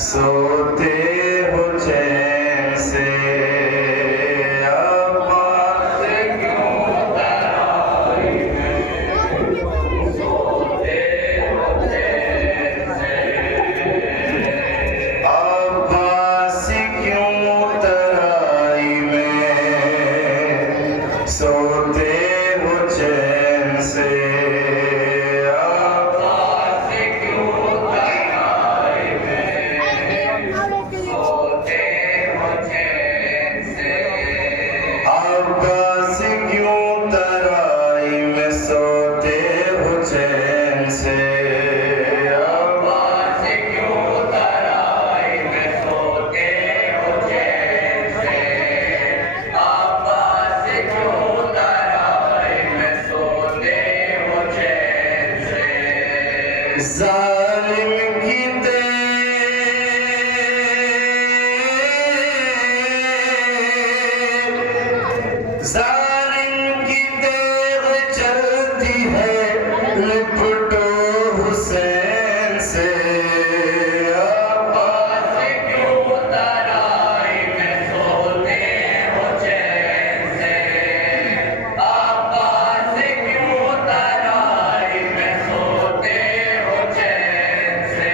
सोते हो चैन से अब बात क्यों तराई में सोते हो चैन से अब बात क्यों तराई में सोते हो चैन से ज़ालिम की देर चलती है लिपटो हुसैन से अब्बास क्यों तराई में सोते हो चैन से अब्बास क्यों तराई में सोते हो चैन से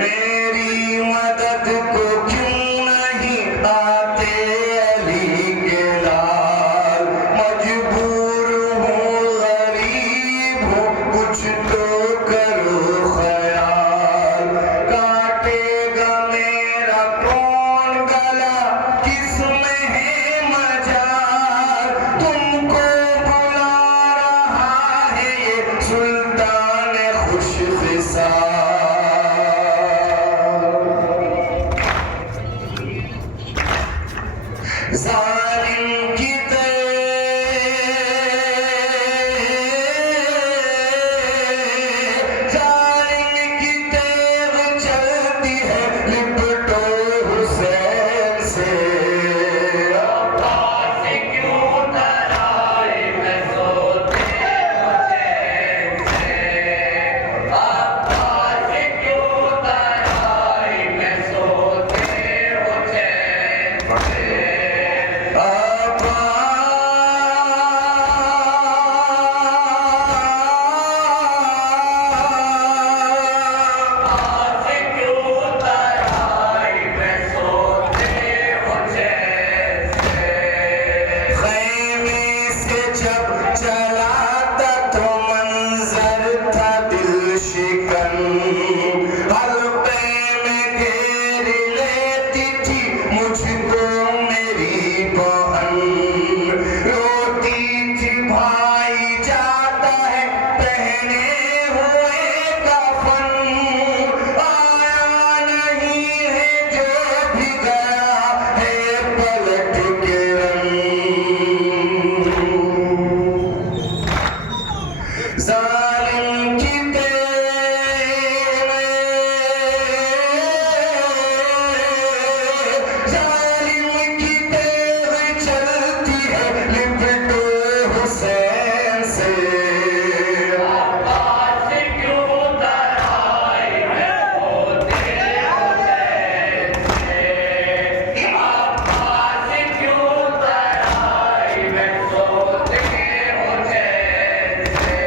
मेरी मदद को क्यों नहीं आते अली के लाल मजबूर हूँ गरीब हूँ कुछ तो करो ख्याल काटेगा मेरा कौन गला किसमें है मजाल तुमको बुला रहा है ये सुल्तान खुशफिसाल ज़ालिम की तेग चलती है लिपटो हुसैन से अब्बास क्यों तराई में सोते हो चैन से अब्बास क्यों तराई में सोते हो चैन से चलाता तो मंजर था दिल शिकन हल्के में घेर लेती थी मुझको मेरी बहन रोती थी भाई जाता है पहने हुए कफन आया नहीं है जो भी गया है पलट के ज़ालिम की तेग चलती है लिपटो हुसैन से अब्बास क्यों तराई में सोते हो चैन से अब्बास क्यों तराई में सोते हो चैन से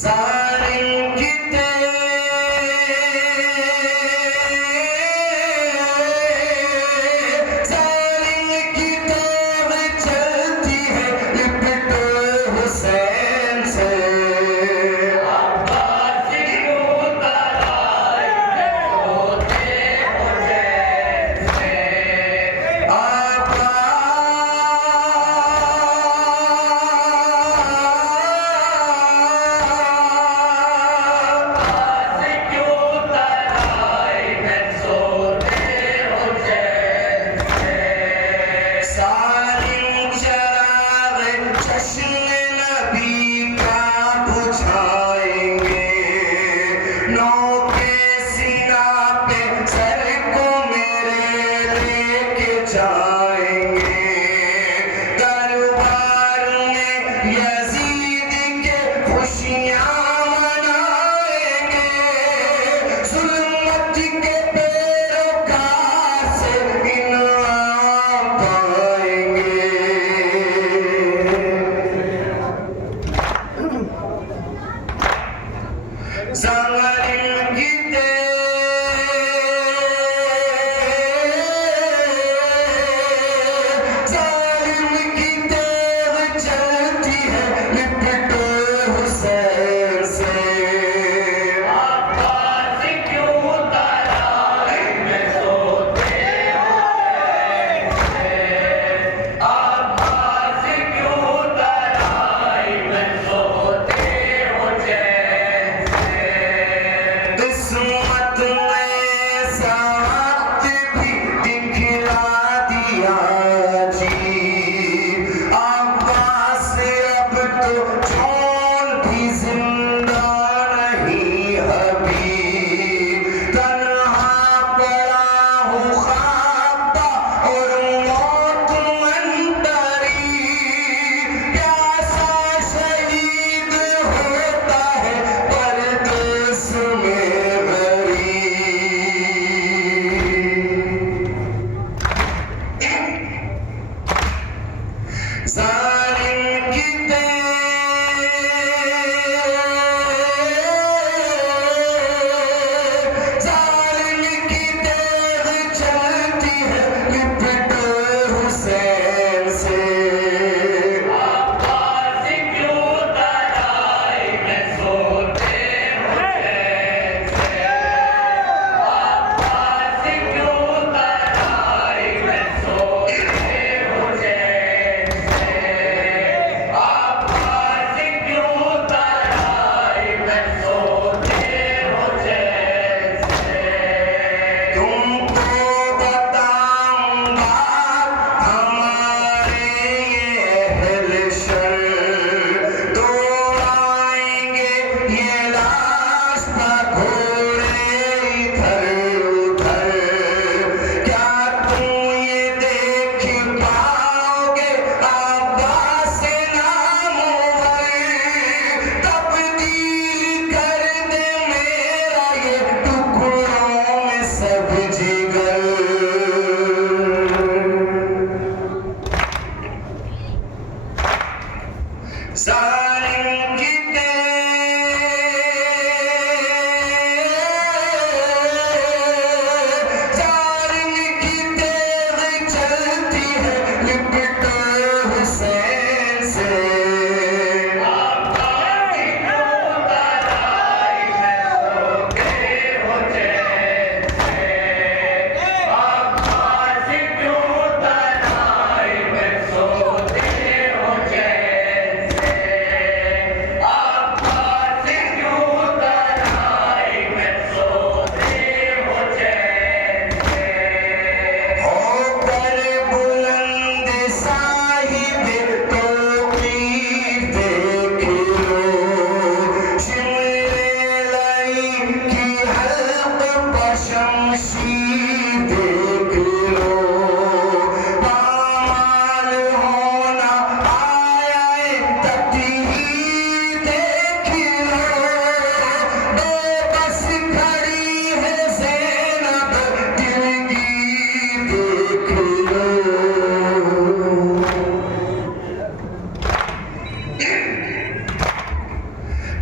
जालिम की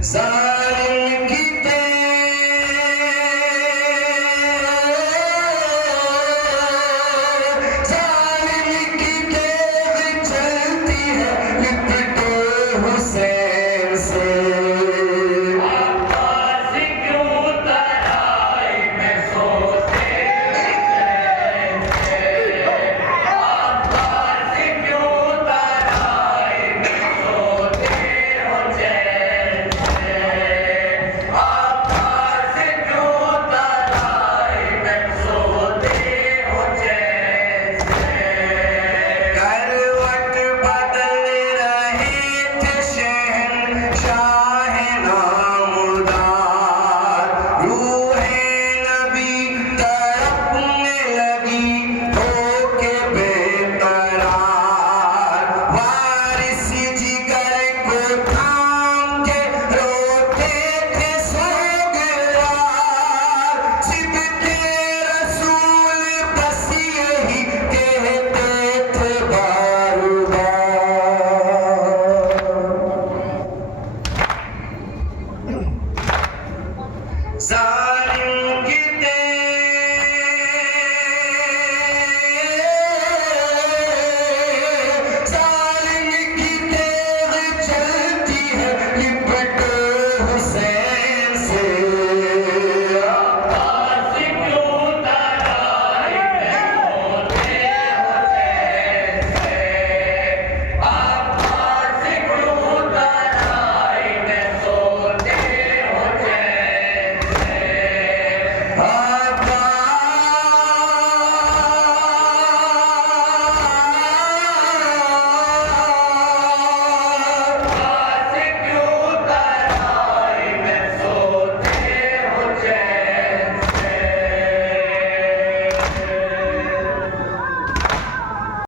Sa